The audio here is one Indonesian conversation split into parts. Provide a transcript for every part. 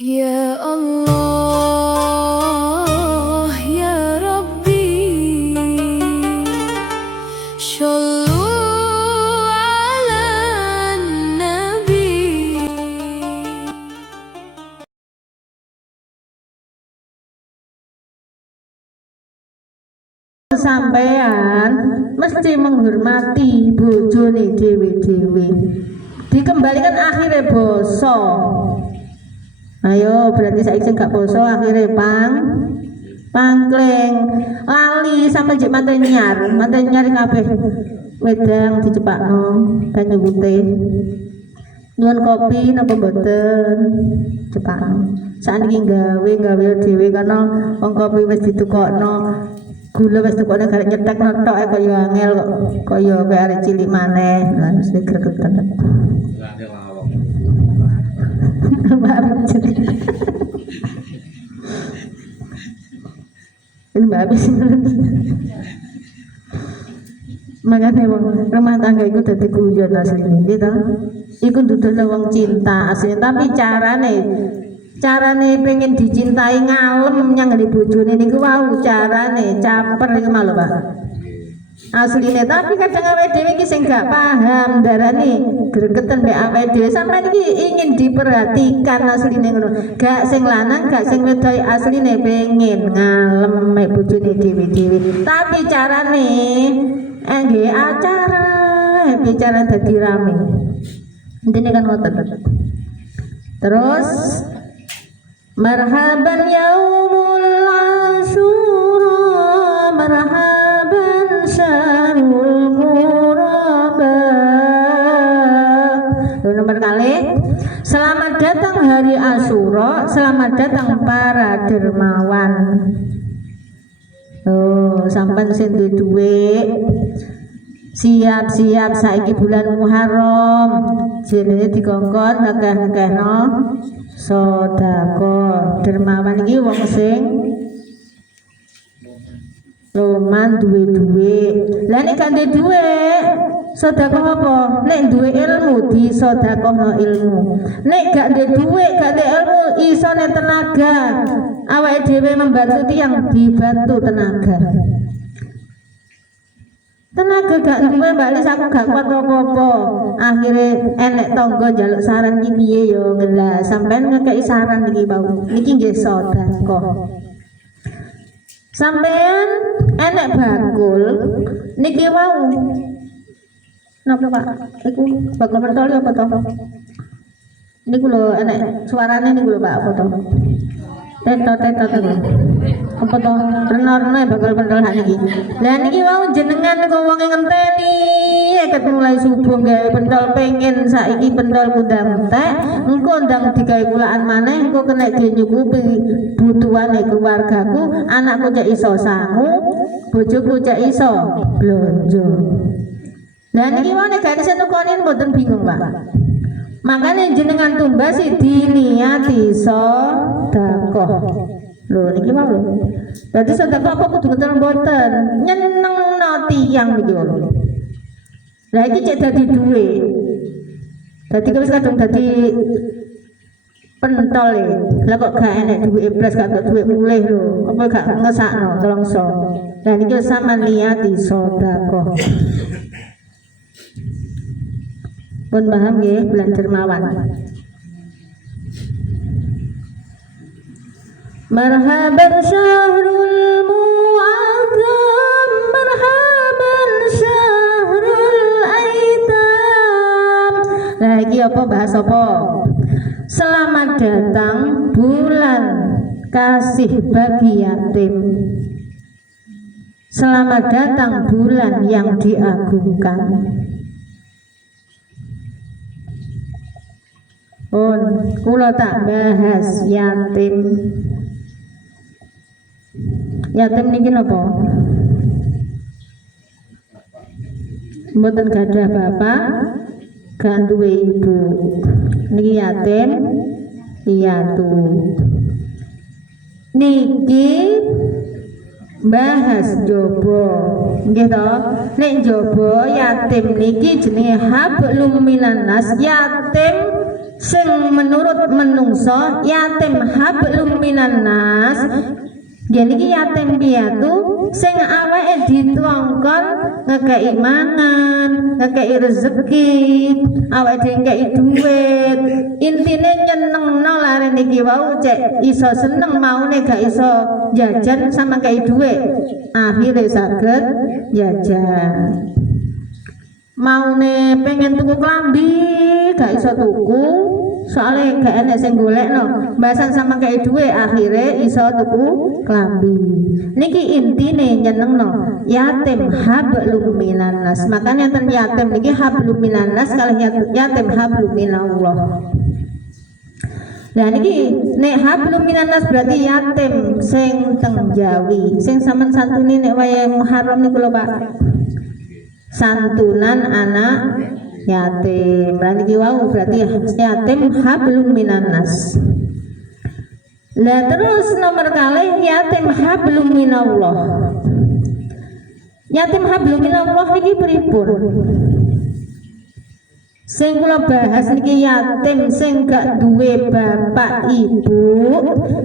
Ya Allah ya Rabbi, Shallu ala Nabi. Sampean mesti menghormati bojone dhewe-dhewe. Dikembalikan akhirnya boso. Ayo berarti saiki sing gak boso akhirnya pangkleng lali sampai jek manten nyar kabeh wedang dicepakno banyu putih. Nyuwun kopi napa mboten? Cepakno. Sakniki gawe dhewe karena wong kopi wis ditukokno. Gula wis tukokne garek nyetekno tok kaya angel kok kaya kowe arek cilik maneh. Lah wis gregetan. Mbak habis makanya rumah tangga itu dadi guyon asline gitu. Iku dudono wong cinta asline, tapi carane pengen dicintai ngalem nyang di bojone niku wau carane caper iki malu Pak. Asline tapi kadang awake dhewe iki sing gak paham darane gregetan mek awake dhewe sampeyan iki ingin diperhatikan asline ngono. Gak sing lanang gak sing wedok asline pengen ngalem mek bojone dhewe-dhewe. Tapi carane nggih acara bicara dadi rame. Intine kan ngoten. Terus marhaban yaumul asyura marhaban syarul muraba. Nomor kali selamat datang hari Asyura, selamat datang para dermawan. Sampai sing duwe siap-siap saiki bulan Muharram jenenge dikongkon akeh-akehno sedekah. Dermawan iki wong sing loman duwe. Lah nek gak duwe sedekah apa? Nek duwe ilmu disedekahno ilmu. Nek gak duwe gak ilmu isone tenaga. Awake dhewe membantu tiyang dibantu tenaga. Tenaga gak duwe balik aku gak kuat apa-apa. Akhire enek tangga njaluk saran iki piye yo ngelah sampean ngekeki saran iki bau. Niki nggih sedekah. Sampean enek bakul niki wau. Napa Pak? Iku bakul mentol apa to? Niku lho enek suarane niku lho Pak apa to? Tetot apa to? Renor-renor bakal pentol hak niki. Lah niki wau jenengan kok wong ngenteni ket mulai subuh gawe pentol pengen saiki pentol kundang entek, engko ndang digawe kulaan maneh, engko kena nyukupi butuhane keluargaku, anakku cek iso sangu, bojoku cek iso blonjo. Lah niki wau nek gak iso tukoni mboten bingung Pak. Makanya jenengan tumbasi diniati sedekah. Lho niki mau lho. Dadi sedekah apa kudu mboten nyenengno tiyang niki lho. Lah iki cek dadi duwe. Dadi wis kadung dadi pentol e. Lah kok gak enek duwe blas gak duwe mulih lho. Apa gak ngesakno telongso. Lah niki sama niati sedekah. Pun paham nggih bulan dermawan. Marhaban syahrul mu'azzam marhaban syahrul aitam. Lah iki apa bahasa apa? Selamat datang bulan kasih bagi yatim. Selamat datang bulan yang diagungkan. Kula tak bahas yatim. Yatim niki napa? Mboten gadah bapak, gak duwe ibu. Niki yatim, piatu. Niki bahas jobo. Nggih to? Nek jobo yatim niki jenenge hablum minan nas, yatim sing menurut menungso yatim hablum minan nas. Jadi ki yatim piatu sing awake dituangkon ngekei mangan, ngekei rezeki, awake dhewe ngekei duit. Intine nyenengno lare niki wau cek iso seneng maune gak iso jajan sama kei duit. Akhire saged jajan. Maune pengen tuku klambi gak iso tuku soalnya gak enak sing golekno bahasan sama kayak duwe akhirnya iso tuku klambi. Niki intine nyenengno yatim hablum minannas. Makanya ten yatim niki hablum minannas kalih yatim hablum minallah. Nah niki nek hablum minannas berarti yatim sing teng Jawi sing sampean santuni nek wayah Muharram niku lho Pak. Santunan anak yatim. Berarti wau berarti yatim hablum minannas. Lah terus nomor kali yatim hablum minallah. Yatim hablum minallah niki pripun? Sing kula bahas niki yatim sing gak duwe bapak ibu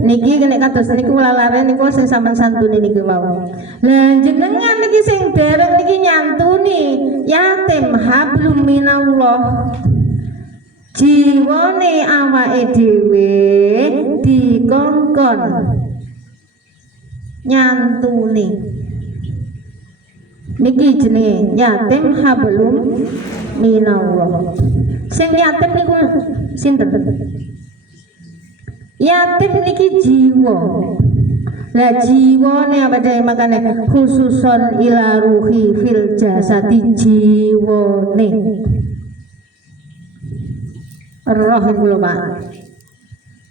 niki nek kados niku lalare niku sing sampean santuni niki wau. Lah jenengan niki sing dereng niki nyantuni yatim hablum minallah. Jiwane awake dhewe dikongkon nyantuni. Niki jenenge yatim hablum minallah. Sing yatim niku sinten? Yatim niki jiwa. Lah jiwane apa dhewe makane khususon ila ruhi fil jasadi jiwane. Roh kula Pak.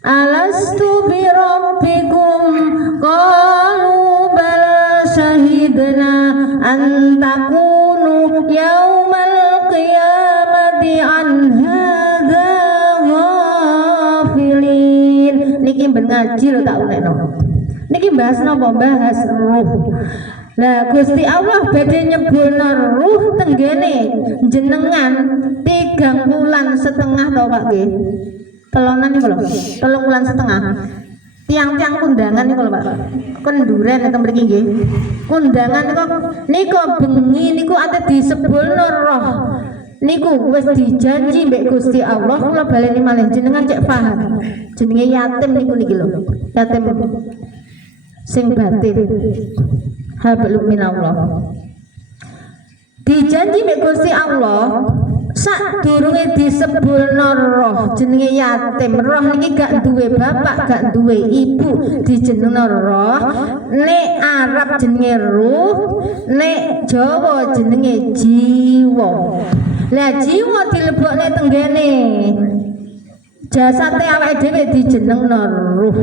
Alastu bi rabbikum qalu bala syahidna an takunu yaumal qiyamati an hadza ghafilin. Niki ben ngaji lho tak unekno. Niki bahas napa? Bahas ruh. Lah Gusti Allah badhe nyebulna ruh tenggene jenengan 3 bulan setengah to Pak nggih. Telonan niku lho, 3 bulan setengah. Tiang-tiang kundangan niku lho Pak. Kenduren teng mriki nggih. Kundangan niku bengi niku ate disebulna roh. Niku wis dijanji mbek Gusti Allah kula baleni malih jenengan cek paham. Jenenge yatim niku niki lho. Yatim sing batin. Hablum minallah. Dijanji mbek Gusti Allah sadurunge disebulna roh jenenge yatim. Roh niki gak duwe bapak, gak duwe ibu, dijenengna roh. Nek Arab jenenge ruh, nek Jawa jenenge jiwa. Lah jiwa dilebokne tenggene jasate awake dhewe dijenengna ruh.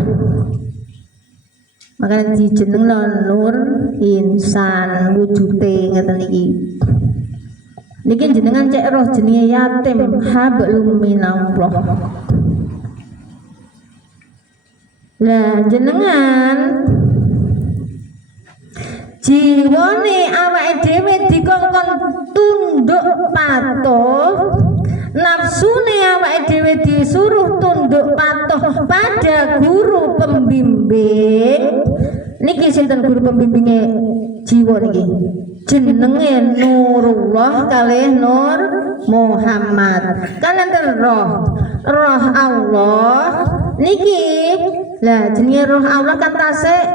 Makanya dijenengna nur insan wujude ngeten iki. Niki jenengan cek roh jenenge yatim hablum minallah. Lah jenengan jiwane awake dhewe dikongkon tunduk patuh, nafsune awake dhewe disuruh tunduk patuh pada guru pembimbing. Niki sinten guru pembimbinge jiwa niki? Jenenge Nurullah kalih Nur Muhammad. Kan enten roh Allah niki. Lah jenenge roh Allah kan tasik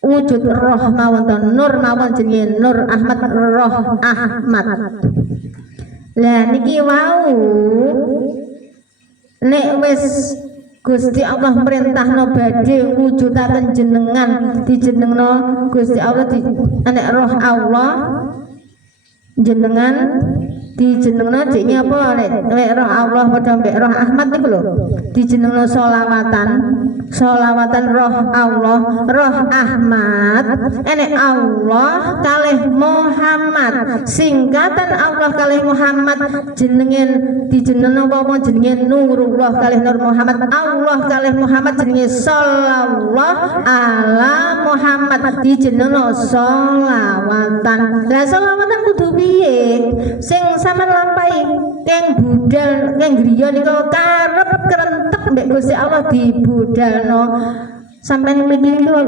wujud roh mawon to nur mawon jenenge Nur Ahmad, roh Ahmad. Lah niki wau nek wis Gusti Allah merintahno badhe wujudaken jenengan dijenengno Gusti Allah di nek roh Allah jenengan dijenengno jenenge apa nek roh Allah padha mbek roh Ahmad niku lho dijenengno sholawatan roh Allah roh Ahmad enek Allah kalih Muhammad singkatan Allah kalih Muhammad jenengen dijenengno apa jenenge Nurullah kalih Nur Muhammad Allah kalih Muhammad jenenge sholawat ala Muhammad dijenengno sholawatan. Lah sholawatan kudu piye sing sampean lampahi keng budal ning griya nika karep kerentek mbek Gusti Allah dibudalno sampeyan mriki lho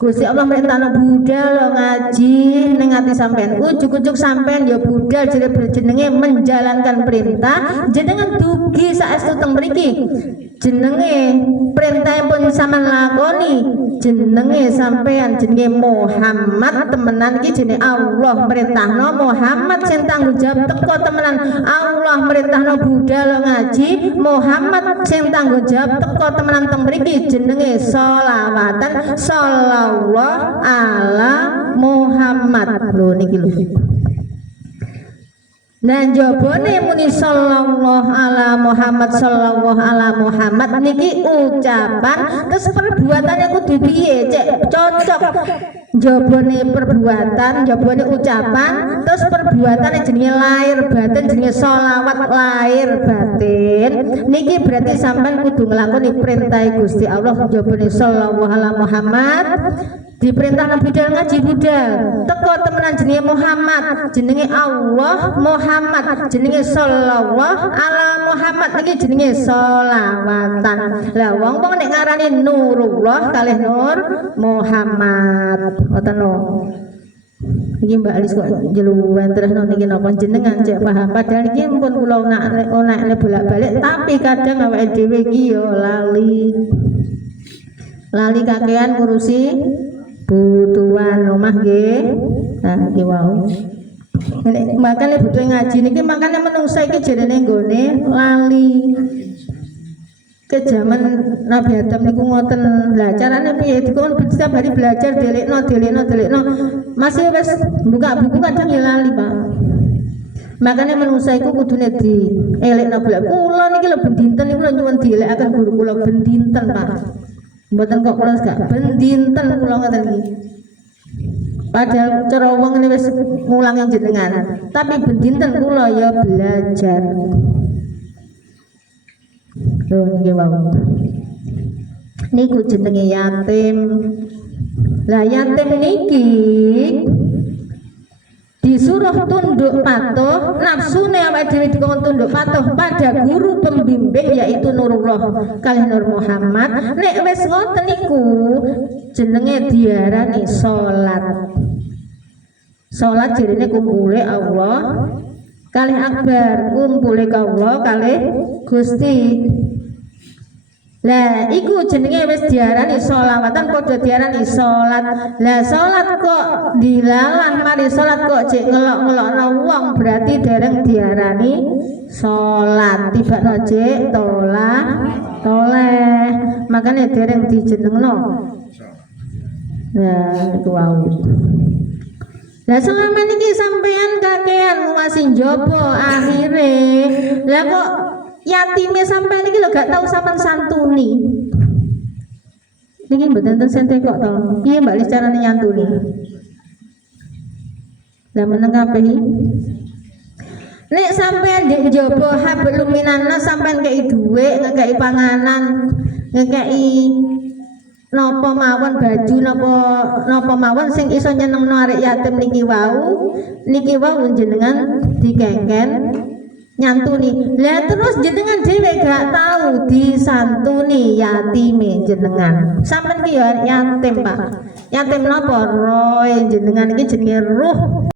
Gusti Allah merintahno budal ngaji ning ati sampean. Ujug-ujug sampean ya budal jere berjenenge menjalankan perintah, jenengan dugi saestu teng mriki. Jenenge perintahipun sampean lakoni, jenenge sampean jenenge Muhammad temenan iki jenenge Allah merintahno Muhammad sing tanggung jawab teko temenan. Allah merintahno budal ngaji, Muhammad sing tanggung jawab teko temenan teng mriki jenenge sholawatan Allah ala Muhammad lho niki lho. Dan jabone muni sallallahu ala Muhammad sallallahu ala Muhammad niki ucapan terus perbuatannya kudu piye cek cocok jabone perbuatan jabone ucapan terus perbuatannya jenenge lahir batin jenenge sholawat lahir batin niki berarti sampean kudu nglakoni perintah Gusti Allah jabone sallallahu ala Muhammad diperintah budal ngaji budal teko temenan jenenge Muhammad jenenge Allah Muhammad jenenge sallallahu ala Muhammad iki jenenge sholawatan lah wong-wong nek ngarani Nurullah kalih Nur Muhammad ngoten lho iki Mbak Alis kok jeluwen terusno niki napa jenengan cek paham padahal iki pun kula onak bolak-balik tapi kadang awake dhewe iki yo lali kakean ngurusi butuhan omah nggih. Nah iki wau. Nek makane butuh ngaji niki makane menungsa iki jenenge nggone lali. Ke zaman Nabi Adam niku ngoten. Lah carane piye? Dikon setiap hari belajar delikno. Masih wis buka buku kadang ya lali, Pak. Makane menungsa iku kudune dielekno bolak. Kula niki lho ben dinten niku lho nyuwun dielekaken guru kula ben dinten, Pak. Mboten kok kula gak ben dinten kula ngoten iki. Padahal cara wong ini wis ngulangi jenengan, tapi ben dinten kula ya belajar. Lho nggih wau. Niku jenenge yatim. Lah yatim niki disuruh tunduk patuh nafsune awake dhewe dikon tunduk patuh pada guru pembimbing yaitu Nurullah kalih Nur Muhammad nek wis ngoten niku jenenge diarani salat jarine kumpule Allah kalih akbar kumpule Allah kalih Gusti. Lah iku jenenge wis diarani sholawatan padha diarani salat. Lah salat kok dilalah mari salat kok cek ngelok-ngelokno wong berarti dereng diarani salat. Tibakno cek toleh. Makane dereng dijenengno. Nah iku wau. Lah selama niki sampean kakean nguwasi njaba akhire. Lah kok yatime sampai niki lho gak tahu sampean santuni. Niki mboten ten sente kok to. Piye Mbak Lis carane nyantuni? Lah meneng kabeh iki. Nek sampean ndek njaba hablum minannas sampean kei dhuwit, ngekeki panganan, ngekeki napa mawon baju napa mawon sing iso nyenengno arek yatim niki wau jenengan dikengken nyantuni. Lah terus jenengan dhewe gak tahu disantuni yatime jenengan. Sampeyan ki ya yatim, Pak. Yatim napa? Roh jenengan iki jenenge ruh.